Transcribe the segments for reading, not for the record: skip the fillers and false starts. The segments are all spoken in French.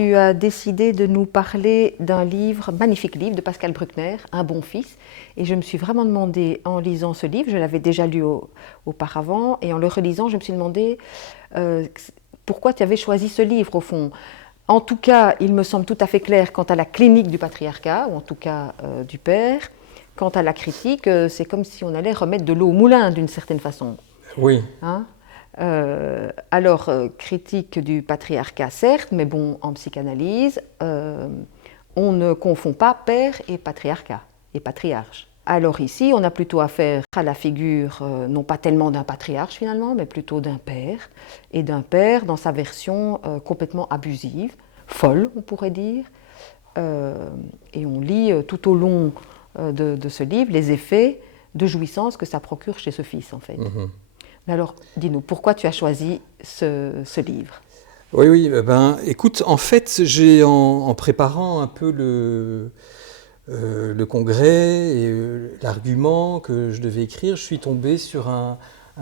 Tu as décidé de nous parler d'un livre, magnifique livre de Pascal Bruckner, Un bon fils. Et je me suis vraiment demandé, en lisant ce livre, je l'avais déjà lu auparavant, et en le relisant, je me suis demandé pourquoi tu avais choisi ce livre au fond. En tout cas, il me semble tout à fait clair quant à la clinique du patriarcat, ou en tout cas du père. Quant à la critique, c'est comme si on allait remettre de l'eau au moulin d'une certaine façon. Oui. Hein? Critique du patriarcat, certes, mais bon, en psychanalyse, on ne confond pas père et patriarcat, et patriarche. Alors ici, on a plutôt affaire à la figure, non pas tellement d'un patriarche finalement, mais plutôt d'un père, et d'un père dans sa version complètement abusive, folle, on pourrait dire. Et on lit tout au long de ce livre les effets de jouissance que ça procure chez ce fils, en fait. Mmh. Mais alors, dis-nous, pourquoi tu as choisi ce livre? Oui, écoute, en fait, j'ai en préparant un peu le congrès et l'argument que je devais écrire, je suis tombé sur un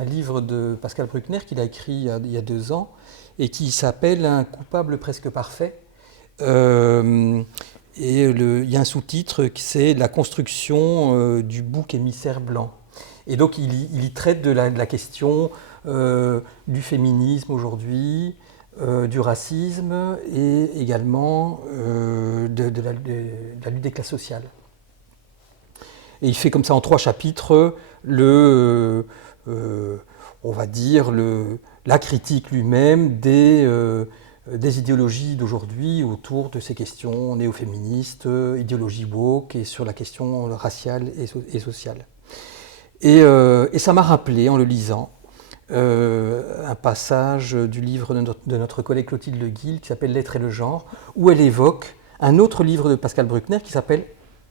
livre de Pascal Bruckner qu'il a écrit il y a 2 ans et qui s'appelle Un coupable presque parfait. Il y a un sous-titre qui c'est La construction du bouc émissaire blanc. Et donc il y traite de la question du féminisme aujourd'hui, du racisme et également de la lutte des classes sociales. Et il fait comme ça en 3 chapitres on va dire la critique lui-même des idéologies d'aujourd'hui autour de ces questions néo-féministes, idéologie woke et sur la question raciale et sociale. Et ça m'a rappelé, en le lisant, un passage du livre de notre collègue Clotilde Le Guil qui s'appelle L'être et le genre, où elle évoque un autre livre de Pascal Bruckner qui s'appelle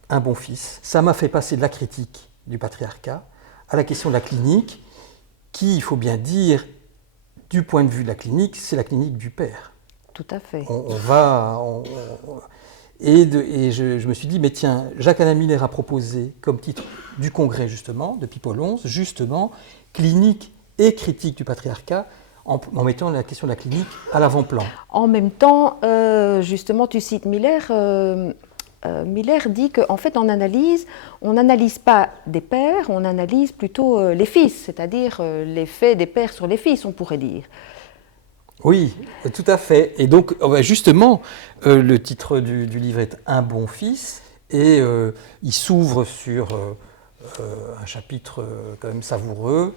Un bon fils. Ça m'a fait passer de la critique du patriarcat à la question de la clinique, qui, il faut bien dire, du point de vue de la clinique, c'est la clinique du père. Tout à fait. Je me suis dit, mais tiens, Jacques-Alain Miller a proposé comme titre du congrès justement, de People 11, justement, clinique et critique du patriarcat, en mettant la question de la clinique à l'avant-plan. En même temps, justement, tu cites Miller. Miller dit qu'en fait, en analyse, on n'analyse pas des pères, on analyse plutôt les fils, c'est-à-dire l'effet des pères sur les fils, on pourrait dire. Oui, tout à fait. Et donc, justement, le titre du livre est Un bon fils, et il s'ouvre sur un chapitre quand même savoureux,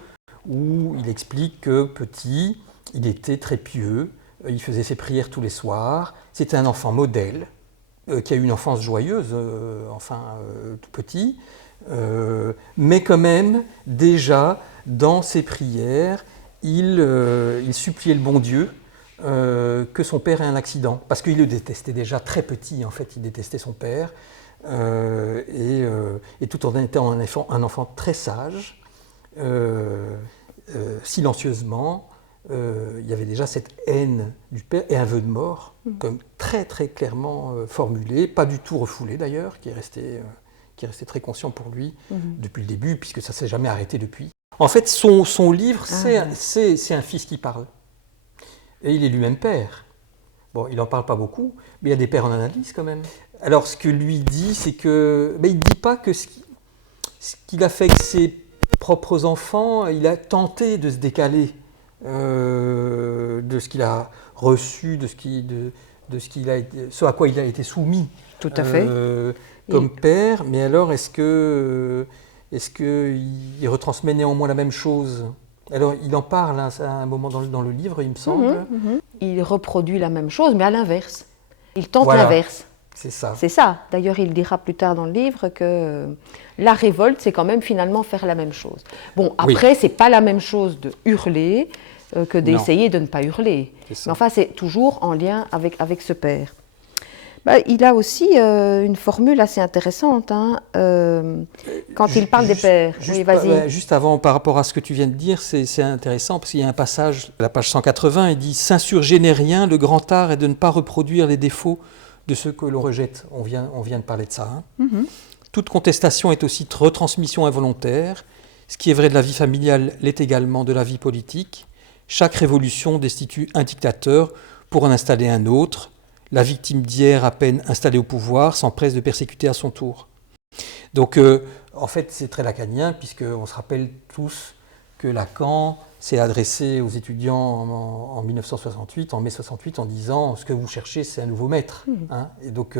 où il explique que petit, il était très pieux, il faisait ses prières tous les soirs, c'était un enfant modèle, qui a eu une enfance joyeuse, tout petit, mais quand même, déjà, dans ses prières, il suppliait le bon Dieu que son père ait un accident, parce qu'il le détestait déjà très petit, en fait, il détestait son père, et tout en étant un enfant très sage, silencieusement, il y avait déjà cette haine du père et un vœu de mort, comme très très clairement formulé, pas du tout refoulé d'ailleurs, qui est resté très conscient pour lui depuis le début, puisque ça ne s'est jamais arrêté depuis. En fait, son livre, c'est un fils qui parle. Et il est lui-même père. Bon, il n'en parle pas beaucoup, mais il y a des pères en analyse quand même. Alors, ce que lui dit, c'est que... il ne dit pas que ce qu'il a fait avec ses propres enfants, il a tenté de se décaler de ce qu'il a reçu, ce à quoi il a été soumis. Tout à fait. Comme père, mais alors est-ce qu'il retransmet néanmoins la même chose? Alors il en parle à un moment dans le livre, il me semble. Il reproduit la même chose, mais à l'inverse. Il tente l'inverse. C'est ça. C'est ça. D'ailleurs, il dira plus tard dans le livre que la révolte, c'est quand même finalement faire la même chose. Bon, après, c'est pas la même chose de hurler que d'essayer de ne pas hurler. Mais enfin, c'est toujours en lien avec ce père. Il a aussi une formule assez intéressante quand il parle des pères. Oui, vas-y. Juste avant, par rapport à ce que tu viens de dire, c'est intéressant parce qu'il y a un passage, à la page 180, il dit « S'insurger n'est rien, le grand art est de ne pas reproduire les défauts de ceux que l'on rejette ». On vient de parler de ça. Toute contestation est aussi retransmission involontaire. Ce qui est vrai de la vie familiale l'est également de la vie politique. Chaque révolution destitue un dictateur pour en installer un autre. la victime d'hier, à peine installée au pouvoir, s'empresse de persécuter à son tour. Donc, en fait, c'est très lacanien, puisqu'on se rappelle tous que Lacan s'est adressé aux étudiants en 1968, en mai 68, en disant « ce que vous cherchez, c'est un nouveau maître ». Et donc,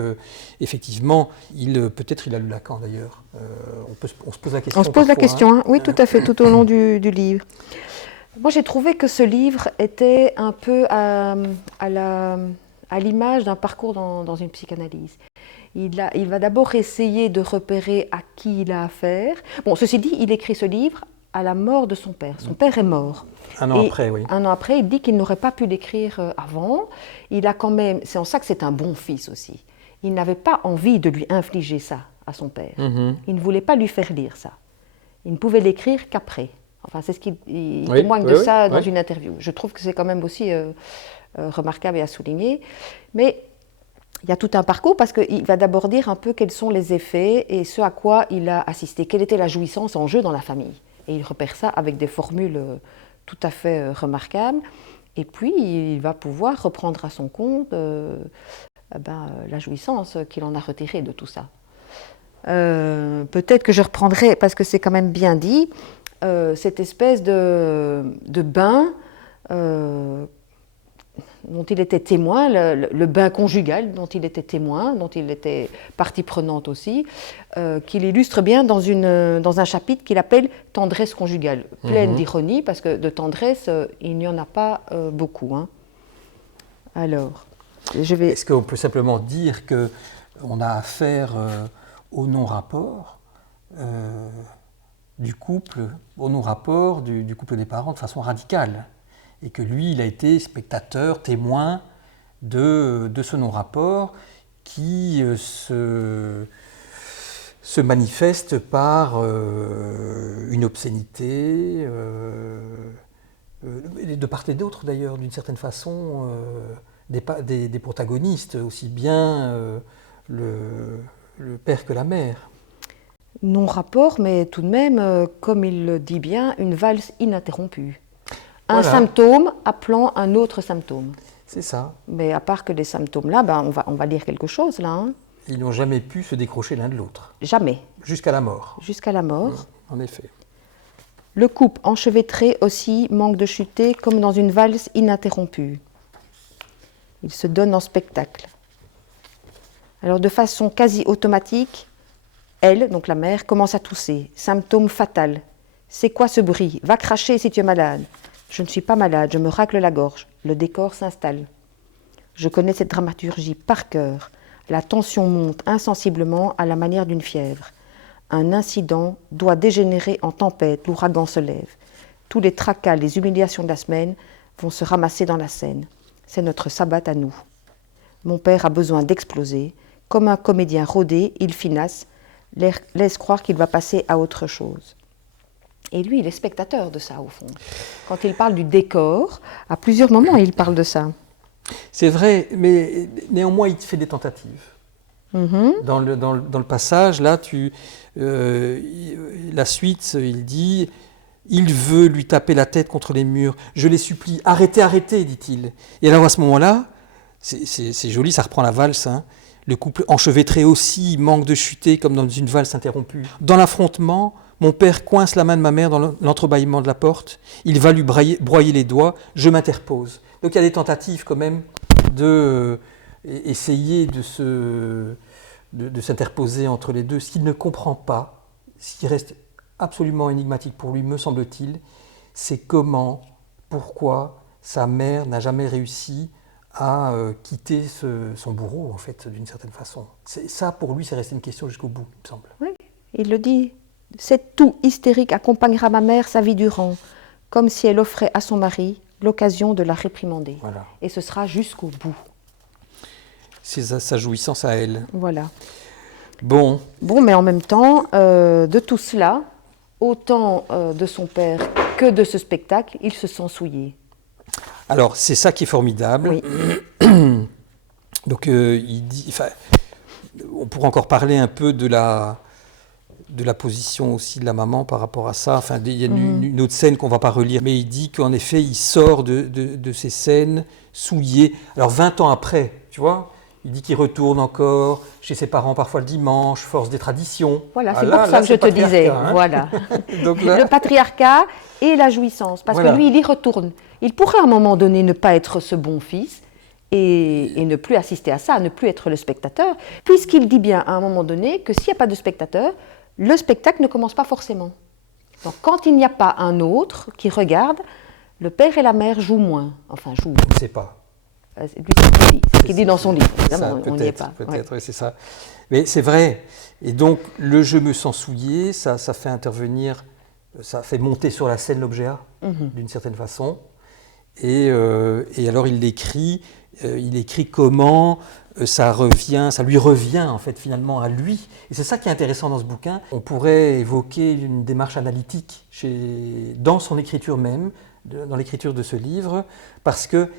effectivement, peut-être il a lu Lacan d'ailleurs. On se pose la question. On se pose la question, oui, tout à fait, tout au long du livre. Moi, j'ai trouvé que ce livre était un peu à l'image d'un parcours dans une psychanalyse. Il va d'abord essayer de repérer à qui il a affaire. Bon, ceci dit, il écrit ce livre à la mort de son père. Son père est mort. Un an après, oui. Un an après, il dit qu'il n'aurait pas pu l'écrire avant. Il a quand même, c'est en ça que c'est un bon fils aussi. Il n'avait pas envie de lui infliger ça à son père. Il ne voulait pas lui faire lire ça. Il ne pouvait l'écrire qu'après. Enfin, c'est ce qu'il témoigne de ça dans une interview. Je trouve que c'est quand même aussi remarquable et à souligner. Mais il y a tout un parcours parce qu'il va d'abord dire un peu quels sont les effets et ce à quoi il a assisté. Quelle était la jouissance en jeu dans la famille. Et il repère ça avec des formules tout à fait remarquables. Et puis, il va pouvoir reprendre à son compte la jouissance qu'il en a retirée de tout ça. Peut-être que je reprendrai, parce que c'est quand même bien dit, cette espèce de bain dont il était témoin, le bain conjugal dont il était témoin, dont il était partie prenante aussi, qu'il illustre bien dans un chapitre qu'il appelle « Tendresse conjugale », pleine d'ironie, parce que de tendresse, il n'y en a pas beaucoup. Alors, Est-ce qu'on peut simplement dire qu'on a affaire au non-rapport du couple, au non-rapport du couple des parents de façon radicale, et que lui, il a été spectateur, témoin de ce non-rapport qui se manifeste par une obscénité, de part et d'autre d'ailleurs, d'une certaine façon, des protagonistes, aussi bien le père que la mère. Non-rapport, mais tout de même, comme il le dit bien, une valse ininterrompue. Un symptôme appelant un autre symptôme. C'est ça. Mais à part que les symptômes-là, on va lire quelque chose là. Ils n'ont jamais pu se décrocher l'un de l'autre. Jamais. Jusqu'à la mort. Jusqu'à la mort. En effet. Le couple enchevêtré aussi manque de chuter comme dans une valse ininterrompue. Il se donne en spectacle. Alors de façon quasi automatique, elle, donc la mère, commence à tousser. Symptôme fatal. C'est quoi ce bruit? Va cracher si tu es malade. Je ne suis pas malade, je me racle la gorge. Le décor s'installe. Je connais cette dramaturgie par cœur. La tension monte insensiblement à la manière d'une fièvre. Un incident doit dégénérer en tempête, l'ouragan se lève. Tous les tracas, les humiliations de la semaine vont se ramasser dans la scène. C'est notre sabbat à nous. Mon père a besoin d'exploser. Comme un comédien rodé, il finasse, laisse croire qu'il va passer à autre chose. Et lui, il est spectateur de ça, au fond. Quand il parle du décor, à plusieurs moments, il parle de ça. C'est vrai, mais néanmoins, il fait des tentatives. Dans le passage, là, la suite, il dit « Il veut lui taper la tête contre les murs. Je les supplie, arrêtez, arrêtez, dit-il. » Et alors, à ce moment-là, c'est joli, ça reprend la valse, hein. Le couple enchevêtré aussi manque de chuter comme dans une valse interrompue. Dans l'affrontement, mon père coince la main de ma mère dans l'entrebâillement de la porte. Il va lui broyer les doigts. Je m'interpose. Donc il y a des tentatives quand même d'essayer de s'interposer entre les deux. Ce qu'il ne comprend pas, ce qui reste absolument énigmatique pour lui, me semble-t-il, c'est pourquoi sa mère n'a jamais réussi à quitter son bourreau, en fait, d'une certaine façon. Ça, pour lui, c'est resté une question jusqu'au bout, il me semble. Oui, il le dit. Cette toux hystérique accompagnera ma mère sa vie durant, comme si elle offrait à son mari l'occasion de la réprimander. Voilà. Et ce sera jusqu'au bout. C'est sa jouissance à elle. Voilà. Bon, mais en même temps, de tout cela, autant de son père que de ce spectacle, il se sent souillé. Alors, c'est ça qui est formidable. Oui. Donc, il dit... on pourrait encore parler un peu de la position aussi de la maman par rapport à ça. Enfin, il y a une autre scène qu'on ne va pas relire, mais il dit qu'en effet, il sort de ces scènes souillé. Alors, 20 ans après, tu vois, Il dit qu'il retourne encore chez ses parents parfois le dimanche, force des traditions. Voilà, c'est pour ça que je te disais. Hein. Voilà. Donc là... Le patriarcat et la jouissance. Parce que lui, il y retourne. Il pourrait à un moment donné ne pas être ce bon fils et ne plus assister à ça, ne plus être le spectateur, puisqu'il dit bien à un moment donné que s'il n'y a pas de spectateur, le spectacle ne commence pas forcément. Donc quand il n'y a pas un autre qui regarde, le père et la mère jouent moins. Enfin, jouent. On ne sait pas. Lui, c'est ce qu'il dit dans son livre. Évidemment, on n'y est pas. Peut-être, oui, c'est ça. Mais c'est vrai. Et donc, le je me sens souillé, ça fait intervenir, ça fait monter sur la scène l'objet A, d'une certaine façon. Et alors, il écrit comment ça lui revient, en fait, finalement, à lui. Et c'est ça qui est intéressant dans ce bouquin. On pourrait évoquer une démarche analytique dans son écriture même, dans l'écriture de ce livre, parce que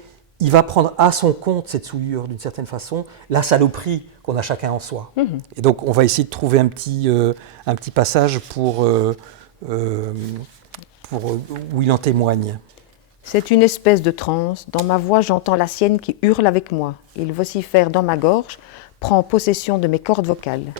il va prendre à son compte cette souillure, d'une certaine façon, la saloperie qu'on a chacun en soi. Et donc, on va essayer de trouver un petit passage où il en témoigne. C'est une espèce de transe. Dans ma voix, j'entends la sienne qui hurle avec moi. Il vocifère dans ma gorge, prend possession de mes cordes vocales.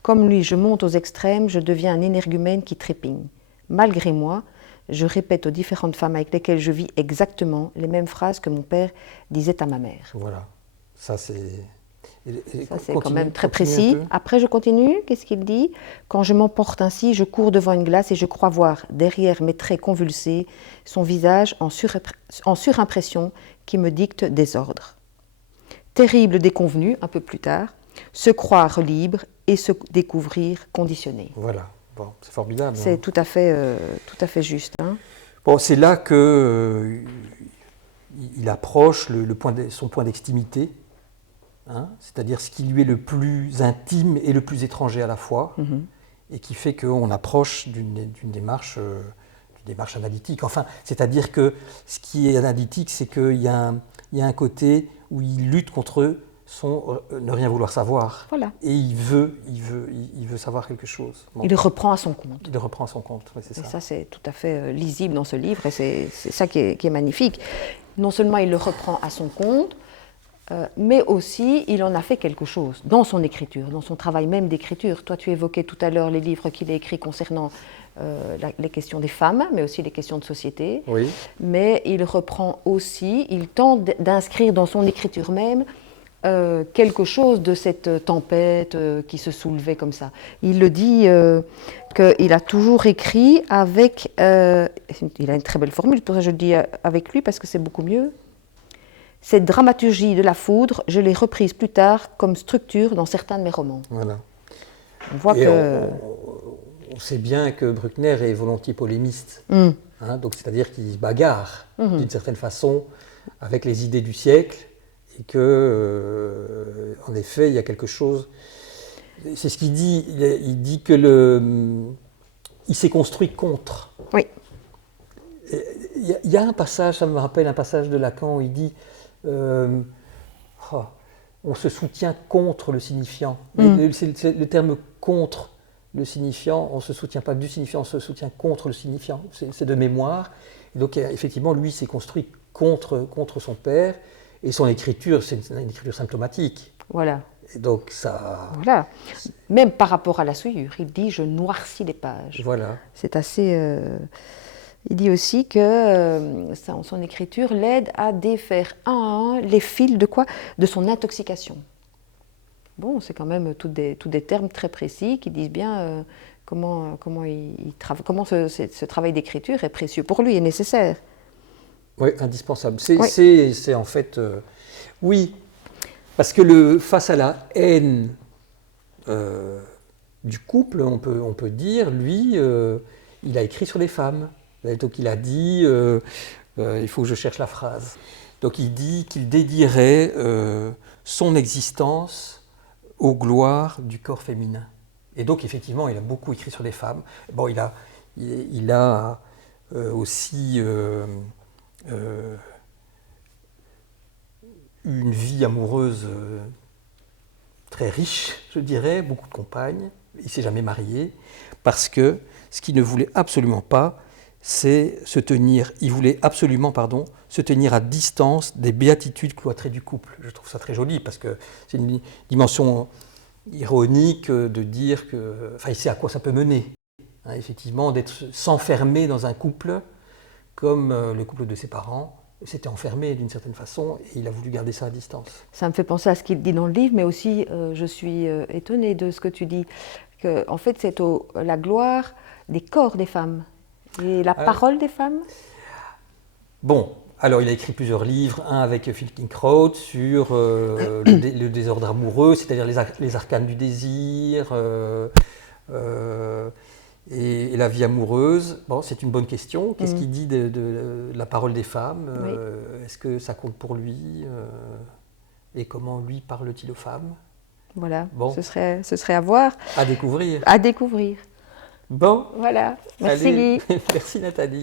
Comme lui, je monte aux extrêmes, je deviens un énergumène qui trépigne. Malgré moi, je répète aux différentes femmes avec lesquelles je vis exactement les mêmes phrases que mon père disait à ma mère. Voilà, ça c'est quand même très précis. Après, je continue. Qu'est-ce qu'il dit ? Quand je m'emporte ainsi, je cours devant une glace et je crois voir, derrière mes traits convulsés, son visage en surimpression qui me dicte des ordres. Terrible déconvenu, un peu plus tard, se croire libre et se découvrir conditionné. Voilà. Bon, c'est formidable. C'est tout à fait juste. Hein. Bon, c'est là que il approche son point d'extimité, hein, c'est-à-dire ce qui lui est le plus intime et le plus étranger à la fois, et qui fait qu'on approche d'une démarche analytique. Enfin, c'est-à-dire que ce qui est analytique, c'est qu'il y a un côté où il lutte contre son ne rien vouloir savoir. Voilà. Et il veut savoir quelque chose. Bon. Il le reprend à son compte. Il le reprend à son compte, oui, c'est ça. Et ça, c'est tout à fait lisible dans ce livre, et c'est ça qui est magnifique. Non seulement il le reprend à son compte, mais aussi il en a fait quelque chose dans son écriture, dans son travail même d'écriture. Toi, tu évoquais tout à l'heure les livres qu'il a écrits concernant les questions des femmes, mais aussi les questions de société. Oui. Mais il reprend aussi, il tente d'inscrire dans son écriture même quelque chose de cette tempête qui se soulevait comme ça. Il le dit qu'il a toujours écrit avec... il a une très belle formule, pour ça je le dis avec lui parce que c'est beaucoup mieux. Cette dramaturgie de la foudre, je l'ai reprise plus tard comme structure dans certains de mes romans. Voilà. On voit on sait bien que Bruckner est volontiers polémiste. Hein, donc c'est-à-dire qu'il se bagarre d'une certaine façon avec les idées du siècle. Et que, en effet, il y a quelque chose. C'est ce qu'il dit. Il dit que il s'est construit contre. Oui. Il y a un passage, ça me rappelle un passage de Lacan où il dit on se soutient contre le signifiant. C'est le terme contre le signifiant. On ne se soutient pas du signifiant, on se soutient contre le signifiant. C'est de mémoire. Et donc, effectivement, lui s'est construit contre son père. Et son écriture, c'est une écriture symptomatique. Voilà. Et donc ça... Voilà. Même par rapport à la souillure, il dit « je noircis les pages ». Voilà. C'est assez... Il dit aussi que son écriture l'aide à défaire un à un les fils de quoi ? De son intoxication. Bon, c'est quand même tous des termes très précis qui disent bien comment ce travail d'écriture est précieux pour lui et nécessaire. Oui, indispensable. C'est en fait... oui, parce que face à la haine du couple, on peut dire, lui, il a écrit sur les femmes. Donc il a dit, il faut que je cherche la phrase. Donc il dit qu'il dédierait son existence aux gloires du corps féminin. Et donc effectivement, il a beaucoup écrit sur les femmes. Bon, il a aussi... une vie amoureuse très riche, je dirais, beaucoup de compagnes. Il ne s'est jamais marié, parce que ce qu'il ne voulait absolument pas, c'est se tenir, il voulait absolument, se tenir à distance des béatitudes cloîtrées du couple. Je trouve ça très joli parce que c'est une dimension ironique de dire que, enfin, il sait à quoi ça peut mener, hein, effectivement, d'être s'enfermer dans un couple comme le couple de ses parents s'était enfermé d'une certaine façon et il a voulu garder ça à distance. Ça me fait penser à ce qu'il dit dans le livre, mais aussi je suis étonnée de ce que tu dis, que en fait c'est la gloire des corps des femmes et la parole des femmes. Bon, alors il a écrit plusieurs livres, un avec Phil Kinkrot sur le désordre amoureux, c'est-à-dire les arcanes du désir et la vie amoureuse. Bon, c'est une bonne question. Qu'est-ce qu'il dit de la parole des femmes? Oui. Est-ce que ça compte pour lui? Et comment lui parle-t-il aux femmes? Voilà, bon. ce serait à voir. À découvrir. À découvrir. Bon. Voilà, merci Allez. Guy. Merci Nathalie.